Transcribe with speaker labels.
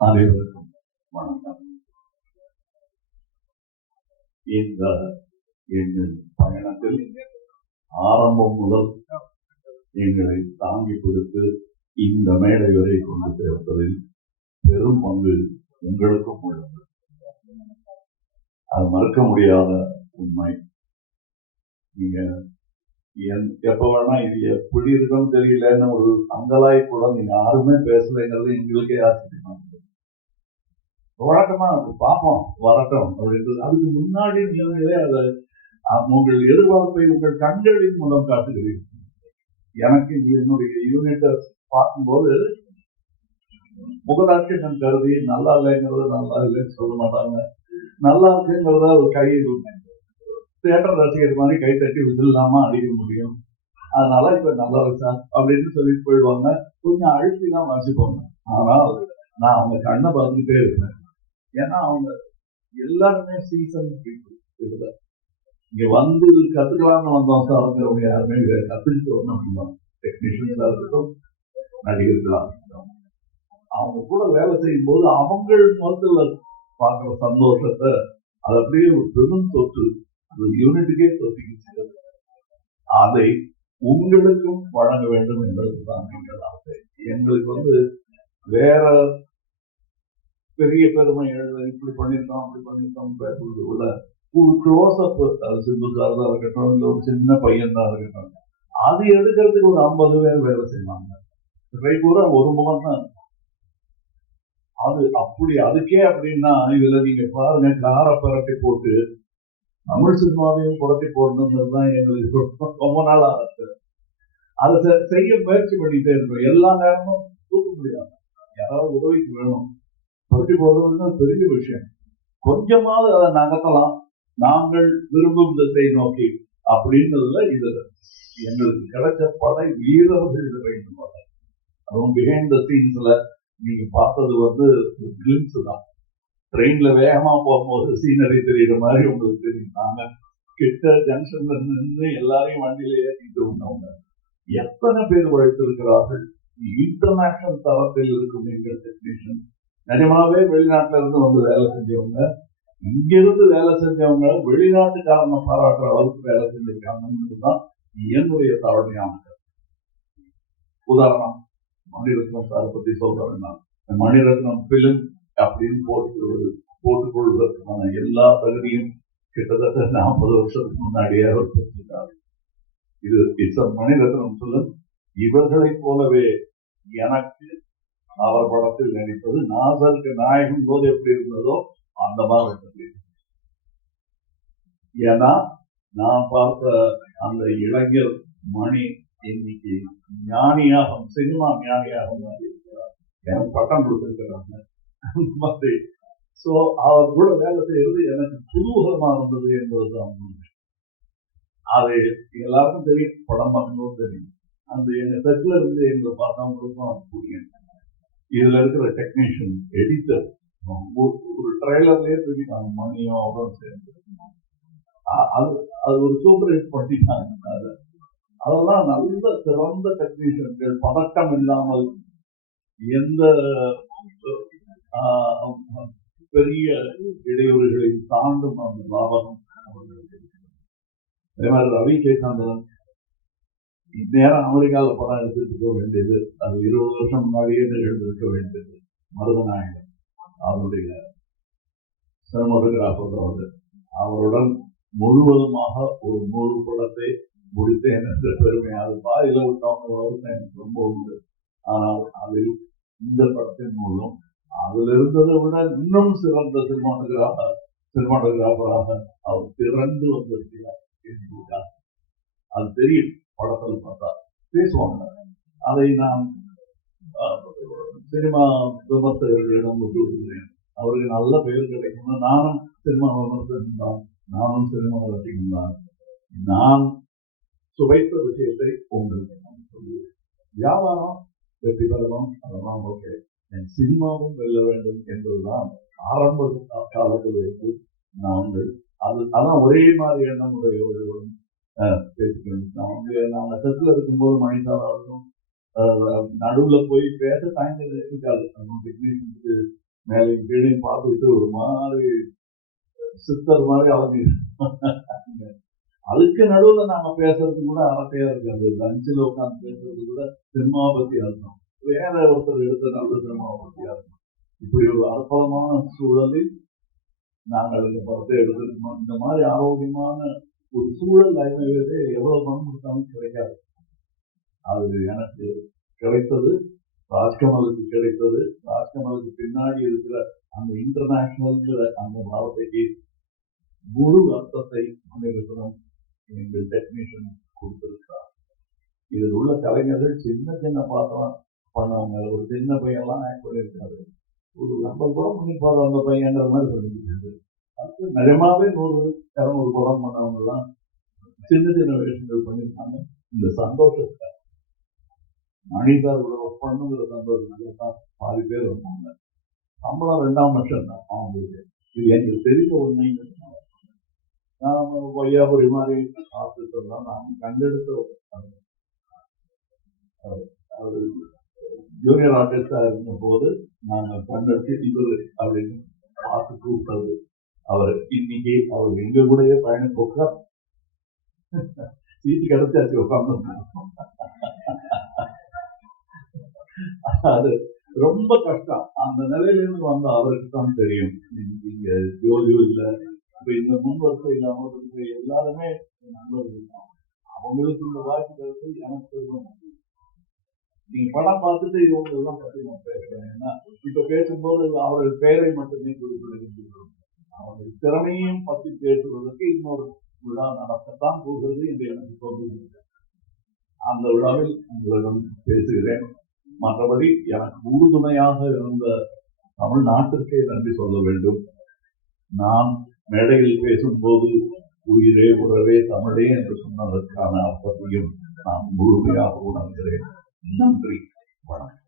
Speaker 1: அனைவருக்கும் வணக்கம் இந்த எங்கள் பயணத்தில் ஆரம்பம் முதல் எங்களை தாங்கி கொடுத்து இந்த மேடை வரை கொண்டு சேர்ப்பதில் பெரும் பங்கு உங்களுக்கும் உள்ளது அது மறுக்க முடியாத உண்மை நீங்க எப்ப வேணா இது எப்படி இருக்குன்னு தெரியலன்னு ஒரு அங்கலாய் கூட நீங்க யாருமே பேசலைங்கிறது எங்களுக்கே ஆச்சரியம். இருக்கு வழக்கமா பார்ப்போம் வரட்டும் அப்படின்றது அதுக்கு முன்னாடி நிலைமையிலே அதை உங்கள் எதிர்பார்ப்பை உங்கள் கண்களின் மூலம் காட்டுகிறீர்கள் எனக்கு என்னுடைய யூனிட்டை பார்க்கும்போது முகதாட்சியம் கருதி நல்லா இல்லைங்கிறது நல்லா இல்லைன்னு சொல்ல மாட்டாங்க. நல்லா இருக்குங்கிறத ஒரு கையை தேட்டர் ரசிகர் மாதிரி கை தட்டி விசில்லாம அடிக்க முடியும். அதனால இப்ப நல்லா வச்சா அப்படின்னு சொல்லிட்டு போயிடுவாங்க. கொஞ்சம் அழுத்தி தான் வச்சுக்கோங்க ஆனால் நான் அவங்க கண்ணை பார்த்துட்டே இருப்பேன். ஏன்னா அவங்க எல்லாருமே சீசன் பீப்புள் இங்க வந்து கத்துக்கலாம்னு வந்தோம் அவங்க யாருமே கத்துக்கிட்டு வரணும் டெக்னீஷியன்ஸா இருக்கட்டும் நடிகர்களா இருக்கட்டும். அவங்க கூட வேலை செய்யும் போது அவங்கள் முதல்ல பார்க்குற சந்தோஷத்தை அது அப்படியே ஒரு பெரும் தொற்று. அது யூனிட்டுக்கே தொற்றிக்கிச்சு அதை உங்களுக்கும் வழங்க வேண்டும் என்பதுதான் எங்கள் ஆசை. எங்களுக்கு வந்து வேற பெரிய பெருமைகள் இப்படி பண்ணியிருக்கோம் அப்படி பண்ணியிருக்கோம் பேசுறது விட ஒரு க்ளோஸ் அப் அது சிந்துக்காரதா இருக்கட்டும் இல்ல ஒரு சின்ன பையன் தான் இருக்கட்டும் அது எடுக்கிறதுக்கு ஒரு ஐம்பது பேர் வேலை செய்வாங்க. இவை கூட ஒரு முகம் தான் அது அப்படி அதுக்கே அப்படின்னா இதுல நீங்க பாருங்க காரை பரட்டி போட்டு தமிழ் சினிமாவையும் புரட்டி போடணுங்கிறது தான் எங்களுக்கு ரொம்ப- நாளா இருக்கு அதை செய்ய முயற்சி பண்ணிட்டே இருக்கோம் எல்லா நேரமும் தூக்க முடியாது. யாராவது உதவிக்கு வேணும். புரட்டி போடுறதுன்னா பெரிய விஷயம். கொஞ்சமாவது அதை நகர்த்தலாம். நாங்கள் விரும்பும் திசை நோக்கி அப்படின்றதுல இது எங்களுக்கு கிடைச்ச படை வீரர்கள் வேண்டும் அதுவும் பிஹைண்ட் த சீன்ஸ்ல நீங்க பார்த்தது வந்து கிளிம்ஸ் தான். ட்ரெயின்ல வேகமா போகும்போது சீனரி தெரியுற மாதிரி உங்களுக்கு தெரியும். நாங்க கிட்ட ஜங்ஷன்ல நின்று எல்லாரையும் வண்டியில ஏற்றிட்டு வந்தவங்க. எத்தனை பேர் உழைத்திருக்கிறார்கள்? இன்டர்நேஷனல் தரத்தில் இருக்கும் எங்கள் டெக்னீஷியன் நிஜமாவே வெளிநாட்டுல இருந்து வந்து வேலை செஞ்சவங்க இங்கிருந்து வேலை செஞ்சவங்க வெளிநாட்டுக்காரங்க பாராட்டுற அளவுக்கு வேலை செஞ்சிருக்காங்கன்னு தான் என்னுடைய தவணையான கருத்து. உதாரணம் மணிரத்னம் சார் பத்தி சொல்றேன்னா மணிரத்னம் பிலிம் அப்படின்னு போட்டுக்கொள்வது போட்டுக்கொள்வதற்கான எல்லா தகுதியும் கிட்டத்தட்ட நாற்பது வருஷத்துக்கு முன்னாடியே அவர் பெற்றிருக்காரு இது இட்ஸ் மணிரத்னம் சொல்லும் இவர்களைப் போலவே எனக்கு அவர் படத்தில் நடிப்பது நாசருக்கு நாயகன் போது எப்படி இருந்ததோ அந்த மாதிரி இருந்தது. ஏன்னா நான் பார்த்த அந்த இளைஞர் மணி இன்னைக்கு ஞானியாக சினிமா ஞானியாக இருக்கிறார். எனக்கு பட்டம் கொடுத்திருக்கிறாங்க. அந்த மாதிரி. சோ அவர் கூட வேலை செய்யறது எனக்கு குதூகலமா இருந்தது என்பதுதான் அது எல்லாருக்கும் தெரியும் படம் பார்க்கும்போது தெரியும். அந்த எங்க செட்ல இருந்து எங்களை பார்த்தவங்களுக்கும் புரியும். இதுல இருக்கிற டெக்னீஷியன் எடிட்டர் ஒரு ட்ரைலர்லயே நாங்கள் மணியும் அவரும் சேர்ந்து அது அது ஒரு சூப்பர் ஹிட் பண்ணிட்டாங்க அது அதெல்லாம் நல்ல சிறந்த டெக்னீஷியன்கள் பதட்டம் இல்லாமல் எந்த பெரிய இடையூறுகளையும் தாண்டும் அந்த லாபகம் அவர்களுக்கு அதே மாதிரி ரவி ஜெயகாந்தன் இந்நேரம் அமெரிக்காவில் படம் எடுத்துட்டு இருக்க வேண்டியது அது இருபது வருஷம் முன்னாடியே நிகழ்ந்திருக்க வேண்டியது. மருதநாயகன் அவருடைய சினிமோட்டோகிராஃபர் அவர் அவருடன் முழுவதுமாக ஒரு முழு படத்தை முடித்தேன் என்ற பெருமை. அது விட்டவங்க வருத்தம் எனக்கு ரொம்ப உண்டு. ஆனால் அதில் இந்த படத்தின் மூலம் அதில் இருந்ததை விட இன்னும் சிறந்த சினிமாட்டோகிராஃபர் சினிமாட்டோகிராஃபராக அவர் திறந்து வந்திருக்கிறார் அது தெரியும். படத்தில் பார்த்தா பேசுவாங்க. அதை நான் சினிமா விமர்சகர்களிடம் விட்டு அவருக்கு நல்ல பெயர் கிடைக்கணும் நானும் சினிமா விமர்சகன் தான் நானும் சினிமா ரசிகன் தான் நான் சுவைத்த விஷயத்தை உங்களுக்கு நான் சொல்லுவேன் வியாபாரம் வெற்றி பெறணும் அதெல்லாம் ஓகே என் சினிமாவும் வெல்ல வேண்டும் என்பதுதான் ஆரம்ப காலத்தில் இருந்து நாங்கள் அது அதான் ஒரே மாதிரி எண்ணம் உடையவர்களுடன் அஹ், பேசிக்கணும் நான் செட்டில் இருக்கும்போது மணிசாராலும் நடுவுல போய் பேச டைம் இருக்காது நம்ம டெக்னீஷியனுக்கு மேலே கீழே பார்த்துட்டு ஒரு மாதிரி சித்தர் மாதிரி அவங்க அதுக்கு நடுவுல நாம பேசுறது கூட அரட்டையா இருக்காது. லஞ்சில் உட்காந்து பேசுறது கூட சினிமா பத்தி அர்த்தம் வேற ஒருத்தர் எடுத்த நல்ல சினிமா பத்தி அர்த்தம் இப்படி ஒரு அற்புதமான சூழலில் நாங்கள் இந்த படத்தை எடுத்திருக்கோம். இந்த மாதிரி ஆரோக்கியமான ஒரு சூழல் ஐநூறு எவ்வளவு பணம் கொடுத்தாலும் கிடைக்காது. அது எனக்கு கிடைத்தது ராஜ்கமலுக்கு கிடைத்தது. ராஜ்கமலுக்கு பின்னாடி இருக்கிற அந்த இன்டர்நேஷனல்ங்கிற அந்த வார்த்தைக்கு முழு அர்த்தத்தை முன்னிறுத்தணும் எங்கள் டெக்னீஷியன் கொடுத்திருக்கிறார். இதில் உள்ள கலைஞர்கள் சின்ன சின்ன பாத்திரம் பண்ணவங்க. ஒரு சின்ன பையன்லாம் ஆக்ட் பண்ணியிருக்காரு. ஒரு ஐம்பது படம் பண்ணிப்பாரு அந்த பையன்ற மாதிரி பண்ணியிருக்காரு. நிஜமாவே நூறு இரநூறு குளம் பண்ணவங்க தான் சின்ன சின்ன வேஷங்கள் பண்ணியிருக்காங்க. இந்த சந்தோஷத்தை மணி சார் கூட ஒர்க் பண்ணுங்கிற தான் பாதி பேர் வந்தாங்க. சம்பளம் ரெண்டாம் வருஷம் தான். அவங்களுக்கு இது எங்களுக்கு தெரிந்த உண்மைங்கிறதுனால நாம் வையாபுரி மாதிரி ஆஃபீஸர் தான் நாம் கண்டெடுத்த அவர் ஜூனியர் ஆர்டிஸ்டாக இருந்த போது நாங்கள் கண்டெடுத்து இவர் அப்படின்னு பார்த்து கூப்பிட்டது. அவர் இன்னைக்கு அவர் எங்க கூடயே பயணம் போக்குறார் சீட்டு கிடைச்சாச்சு உட்காந்து அது ரொம்ப கஷ்டம். அந்த நிலையில இருந்து வந்த அவருக்கு தான் தெரியும். இங்க ஜோதியும் இல்ல. இப்ப இந்த முன் வருஷம் இல்லாம இருக்கிற எல்லாருமே நண்பர்கள் தான். அவங்களுக்கு இந்த வாய்ப்பு கிடைச்சது எனக்கு தெரியும் நீங்க படம் பார்த்துட்டு இவங்க எல்லாம் பத்தி நான் பேசுறேன். ஏன்னா இப்ப பேசும்போது அவர்கள் பெயரை மட்டுமே குறிப்பிடுகின்றோம் அவர்கள் திறமையும் பற்றி பேசுவதற்கு இன்னொரு விழா நடத்தத்தான் போகிறது என்று எனக்கு தோன்றுகிறது. அந்த விழாவில் உங்களிடம் பேசுகிறேன். மற்றபடி எனக்கு உறுதுணையாக இருந்த தமிழ்நாட்டிற்கே நன்றி சொல்ல வேண்டும். நான் மேடையில் பேசும்போது உயிரே உறவே தமிழே என்று சொன்னதற்கான அர்த்தத்தையும் நான் முழுமையாக உணர்கிறேன். நன்றி. வணக்கம்.